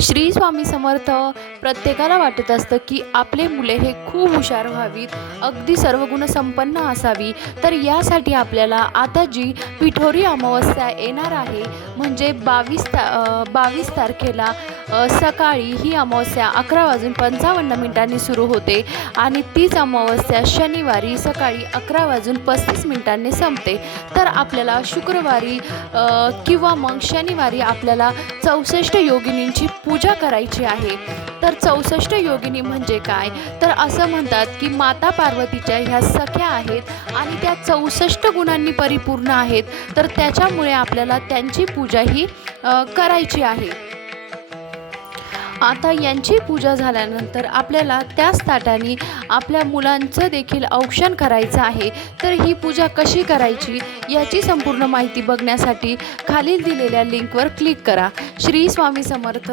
श्री स्वामी समर्थ प्रत्येकाला वाटत असतं की आपले मुले हे खूप हुशार व्हावीत अगदी सर्व गुणसंपन्न असावी. तर यासाठी आपल्याला आता जी पिठोरी अमावस्या येणार आहे म्हणजे बावीस ता बावीस तारखेला सकाळी ही अमावस्या अकरा वाजून पंचावन्न मिनिटांनी सुरू होते आणि तीच अमावस्या शनिवारी सकाळी अकरा वाजून पस्तीस मिनिटांनी संपते. तर आपल्याला शुक्रवारी किंवा मग शनिवारी आपल्याला चौसष्ट योगिनींची पूजा करायची आहे. तर चौसष्ट योगिनी म्हणजे काय? तर असं म्हणतात की माता पार्वतीच्या ह्या सख्या आहेत आणि त्या चौसष्ट गुणांनी परिपूर्ण आहेत. तर त्याच्यामुळे आपल्याला त्यांची पूजा ही करायची आहे. आता यांची पूजा झाल्यानंतर आपल्याला त्याच ताटाने आपल्या मुलांचं देखील औक्षण करायचं आहे. तर ही पूजा कशी करायची याची संपूर्ण माहिती बघण्यासाठी खालील दिलेल्या लिंकवर क्लिक करा. श्री स्वामी समर्थ.